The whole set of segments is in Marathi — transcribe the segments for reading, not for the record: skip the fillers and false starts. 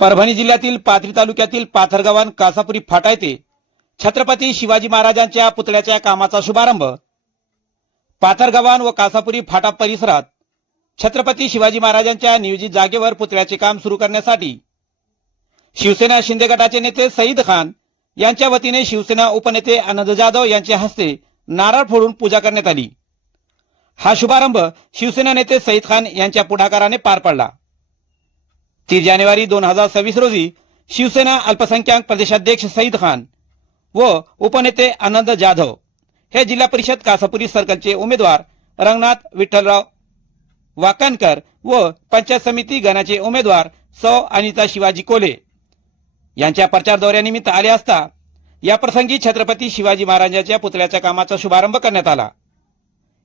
परभणी जिल्ह्यातील पाथरी तालुक्यातील पाथरगावान कासापुरी फाटा येथे छत्रपती शिवाजी महाराजांच्या पुतळ्याच्या कामाचा शुभारंभ। पाथरगावान व कासापुरी फाटा परिसरात छत्रपती शिवाजी महाराजांच्या नियोजित जागेवर पुतळ्याचे काम सुरू करण्यासाठी शिवसेना शिंदे गटाचे नेते सईद खान यांच्या वतीने शिवसेना उपनेते आनंद जाधव यांच्या हस्ते नारळ फोडून पूजा करण्यात आली। हा शुभारंभ शिवसेना नेते सईद खान यांच्या पुढाकाराने पार पडला। 3 जानेवारी 2026 रोजी शिवसेना अल्पसंख्याक प्रदेशाध्यक्ष सईद खान व उपनेते आनंद जाधव हे जिल्हा परिषद कासापुरी सर्कलचे उमेदवार रंगनाथ विठ्ठलराव वाकणकर व पंचायत समिती गणाचे उमेदवार सौ अनिता शिवाजी कोले यांच्या प्रचार दौऱ्यानिमित्त आले असता या प्रसंगी छत्रपती शिवाजी महाराजांच्या पुतळ्याच्या कामाचा शुभारंभ करण्यात आला।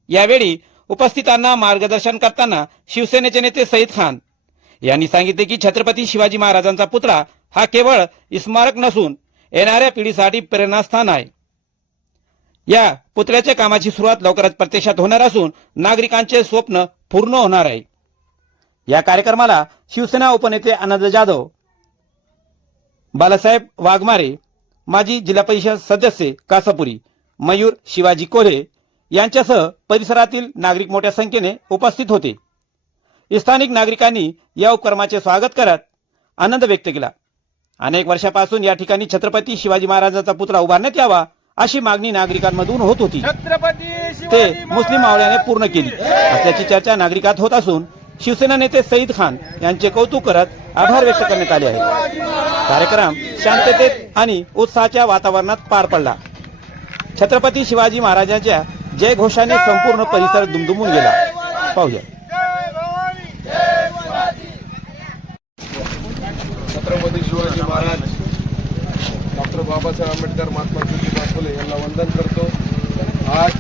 यावेळी उपस्थितांना मार्गदर्शन करताना शिवसेनेचे नेते सईद खान यांनी सांगितले की छत्रपती शिवाजी महाराजांचा पुतळा हा केवळ स्मारक नसून येणाऱ्या पिढीसाठी प्रेरणास्थान आहे। या पुतळ्याच्या कामाची सुरुवात लवकरच प्रत्यक्षात होणार असून नागरिकांचे स्वप्न पूर्ण होणार आहे। या कार्यक्रमाला शिवसेना उपनेते आनंद जाधव, बालासाहेब वाघमारे, माजी जिल्हा परिषद सदस्य कासापुरी मयूर शिवाजी कोल्हे यांच्यासह परिसरातील नागरिक मोठ्या संख्येने उपस्थित होते। स्थानिक नागरिकांनी या उपक्रमाचे स्वागत करत आनंद व्यक्त केला। अनेक वर्षापासून या ठिकाणी छत्रपती शिवाजी महाराजांचा पुतळा उभारण्यात यावा अशी मागणी नागरिकांमधून होत होती, ते मुस्लिम मावळ्याने पूर्ण केली असल्याची चर्चा नागरिकात होत असून शिवसेना नेते सईद खान यांचे कौतुक करत आभार व्यक्त करण्यात आले आहे। कार्यक्रम शांततेत आणि उत्साहाच्या वातावरणात पार पडला। छत्रपती शिवाजी महाराजांच्या जय घोषाने संपूर्ण परिसर दुमदुमून गेला। पाहूया। छत्रपती शिवाजी महाराज डॉक्टर बाबासाहेब आंबेडकर, महात्मा ज्योतिबा फुले यांना वंदन करतो। आज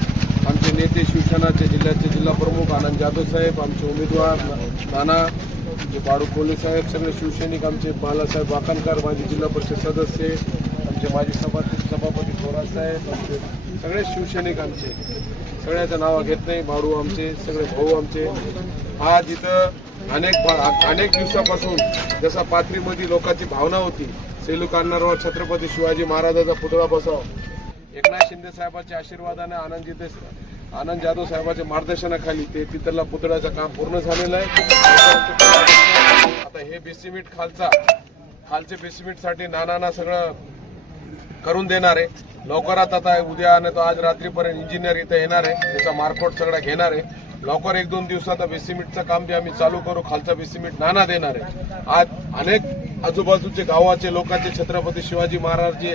आमचे नेते शिवसेनाचे जिल्ह्याचे जिल्हा प्रमुख आनंद जाधव साहेब, आमचे उमेदवार नाना, आमचे बाळू कोले साहेब, सगळे शिवसैनिक, आमचे बालासाहेब वाकणकर माजी जिल्हा परिषद सदस्य, आमचे माजी सभापती थोरात साहेब, आमचे सगळे शिवसैनिक, आमचे सगळ्याचं नाव घेत नाही, बाळू आमचे सगळे भाऊ आमचे। आज इथं अनेक दिवसापासून जसा पाथरीमध्ये लोकांची भावना होती सेलू कान्हारवर छत्रपती शिवाजी महाराजांचा पुतळा बसावा, एकनाथ शिंदे साहेबांच्या आशीर्वादाने आनंद जाधव साहेबांच्या मार्गदर्शनाखाली ते तिथला पुतळ्याचं काम पूर्ण झालेलं आहे। आता हे बेसिमेंट खालचे बेसिमेंटसाठी नानांना सगळं करून देणार आहे। लवकरात आता उद्या आणि तो आज रात्रीपर्यंत इंजिनियर इथं येणार आहे, त्याचा मार्कआउट सगळा घेणार आहे। लवकर 1-2 दिवसात बेसिमेंटचं काम जे आम्ही चालू करू, खालचा बेसिमेंट नाना देणार आहे। आज अनेक आजूबाजूचे गावाचे लोकांचे छत्रपती शिवाजी महाराज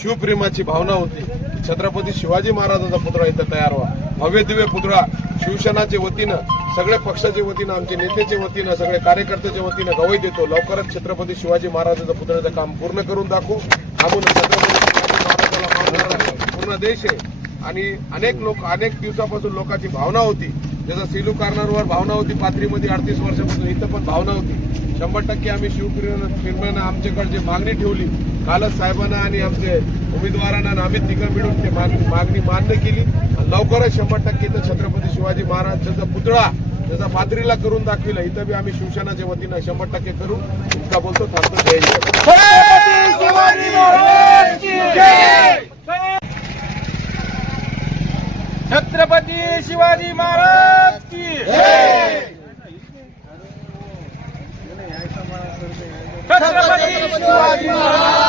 शिवप्रेमाची भावना होती की छत्रपती शिवाजी महाराजांचा पुतळा इथं तयार व्हा, भव्य दिव्य पुतळा शिवसेनाच्या वतीनं, सगळ्या पक्षाच्या वतीनं, आमच्या नेत्याच्या वतीनं, सगळ्या कार्यकर्त्याच्या वतीनं गवाही देतो। लवकरच छत्रपती शिवाजी महाराजांच्या पुतळ्याचं काम पूर्ण करून दाखवू। आपण छत्रपती शिवाजी महाराजांना मानणारा पूर्ण देश आहे आणि अनेक दिवसापासून लोकांची भावना होती, जसं सेलू कार्नरवर भावना होती, पाथरीमध्ये 38 वर्षापासून इथं पण भावना होती। 100% आम्ही शिवप्रेरणा आमच्याकडे जे मागणी ठेवली, कालच साहेबांना आणि आमचे उमेदवारांना आणि आम्ही तिघं मिळून ते मागणी मान्य केली। लवकरच 100% इथं छत्रपती शिवाजी महाराजांचा पुतळा जसा पाथरीला करून दाखविला, इथं बी आम्ही शिवसेनाच्या वतीनं 100% करू। इतका बोलतो, थांबतो। जय जय। छत्रपती शिवाजी महाराज की जय। छत्रपती शिवाजी महाराज